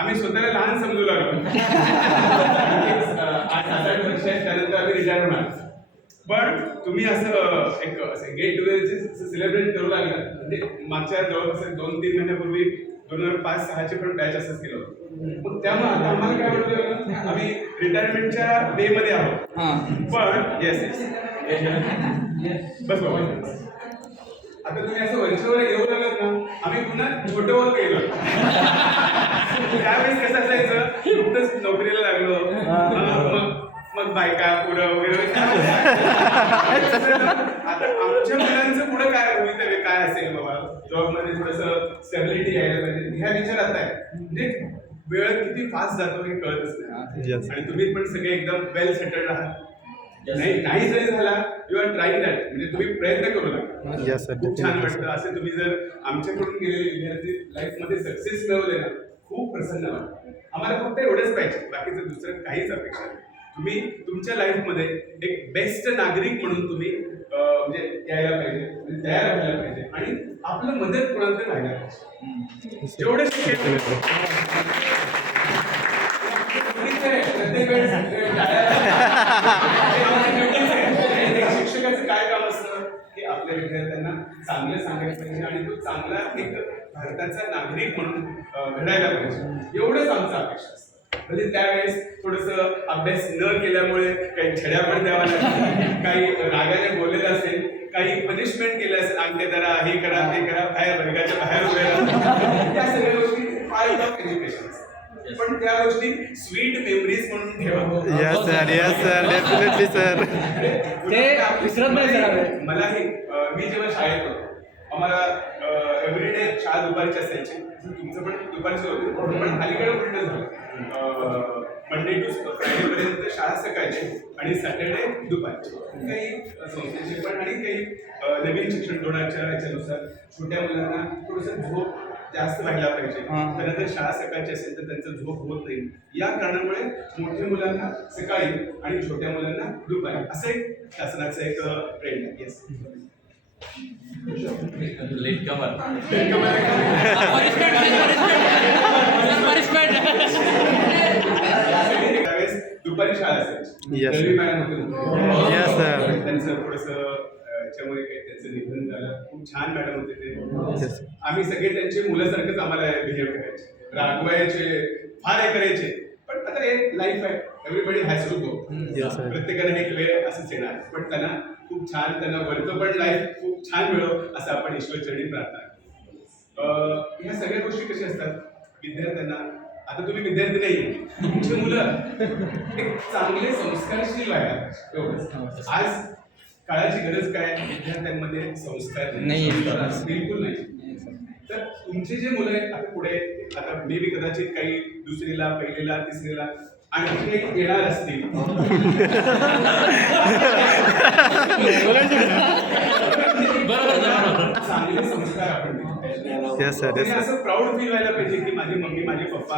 आम्ही स्वतःला लहान समजू लागलो. 8-8 वर्ष त्यानंतर आम्ही रिटायर होणार. पण तुम्ही असं एक गेट टुगेदरचे सेलिब्रेट करू लागला. म्हणजे मागच्या जवळपास 2-3 महिन्यापूर्वी 2005-6ची पण बॅच असंच केलं होतं. मग त्यामुळे आता आम्हाला काय वाटतं, आम्ही रिटायरमेंटच्या वे मध्ये आहोत. पण येस बस बाबा, आता तुम्ही असं वरच्यावर येऊ लागलात ना, आम्ही पुन्हा छोटे होत गेलो. त्यावेळेस कसं असायचं, नुकतंच नोकरीला लागलो, मग बायका पुढं वगैरे. आता आमच्या मुलांचं पुढं काय भवितव्य काय असेल बाबा, जॉबमध्ये थोडंसं स्टेबिलिटी यायला पाहिजे ह्या विचारात आहे. म्हणजे वेळ किती फास्ट जातो हे कळतच नाही. आणि तुम्ही पण सगळे एकदम वेल सेटल्ड आहात. नाही जरी झाला, यू आर ट्राईंग दॅट, म्हणजे तुम्ही प्रयत्न करू लागता. खूप छान वाटतं. असे तुम्ही जर आमच्याकडून गेलेले विद्यार्थी लाईफमध्ये सक्सेस मिळवले ना, खूप प्रसन्न वाटतं. आम्हाला फक्त एवढंच पाहिजे, बाकीचं दुसरं काहीच अपेक्षा नाही. तुम्ही तुमच्या लाईफमध्ये एक बेस्ट नागरिक म्हणून तुम्ही म्हणजे यायला पाहिजे, म्हणजे तयार व्हायला पाहिजे आणि आपलं मदत कोणाला राहायला पाहिजे. जेवढं शक्य प्रत्येक वेळेस शिक्षकाचं काय काम असतं की आपल्या विद्यार्थ्यांना चांगलं सांगायला पाहिजे आणि तो चांगला एक भारताचा नागरिक म्हणून घडायला पाहिजे. एवढंच आमचं अपेक्षा असतं. म्हणजे त्यावेळेस थोडंसं अभ्यास न केल्यामुळे काही छड्या पण द्यावा लागतील, काही रागाने बोललेलं असेल, काही पनिशमेंट केलं असेल, अंके धरा, हे करा ते करा, बाहेर वर्गाच्या बाहेर उभे राहा, त्या सगळ्या गोष्टी पार्ट ऑफ एज्युकेशन. पण त्या गोष्टी स्वीट मेमरीज म्हणून ठेवा. Yes sir, definitely sir. ते विसरत नाही. मलाही मी जेव्हा शाळेत होतो, आम्हाला एव्हरीडे शाळा दुपारची असायची. तुमचं पण दुपारची होती, पण अलीकडे उलट झालं. मंडे टू फ्रायडे पर्यंत शाळा सकाळची आणि सॅटर्डे दुपारची. काही संस्थेचे पण आणि काही नवीन शिक्षण धोरणाच्या याच्यानुसार छोट्या मुलांना थोडंसं झोप जास्त व्हायला पाहिजे. तर जर शाळा सकाळची असेल तर त्यांचं झोप होत नाही. या कारणामुळे मोठ्या मुलांना सकाळी आणि छोट्या मुलांना दुपारी असं एक शासनाचं एक ट्रेंड आहे. येस लेट कमर त्यावेळेस दुपारी शाळा असायची. Yes, त्यांचं थोडंसं याच्यामुळे काही त्यांचं निधन झालं. खूप छान मॅडम होते ते. आम्ही सगळे त्यांचे मुलासारखंच आम्हाला बिहेव करायचे, रागवायचे, फार हे करायचे. पण आता एक लाईफ आहे, एव्हरीबडी हॅज टू गो. प्रत्येकाने एक वेळ असंच येणार. पण त्यांना खूप छान, त्यांना वरचं पण लाईफ खूप छान मिळव असं आपण ईश्वरचरणी प्रार्थना करतो. ह्या सगळ्या गोष्टी कशा असतात, विद्यार्थ्यांना, आता तुम्ही विद्यार्थी नाही, तुमची मुलं एक चांगले संस्कारशील व्हायला एवढंच. आज काळाची गरज काय, विद्यार्थ्यांमध्ये संस्कार नाही, बिलकुल नाही. तर तुमचे जे मुलं आहेत आता पुढे, आता मे बी कदाचित काही दुसरीला, पहिलीला, तिसरीला आणखी येणार असतील. चांगले संस्कार आपण असं प्राऊड फील व्हायला पाहिजे की माझी मम्मी, माझे पप्पा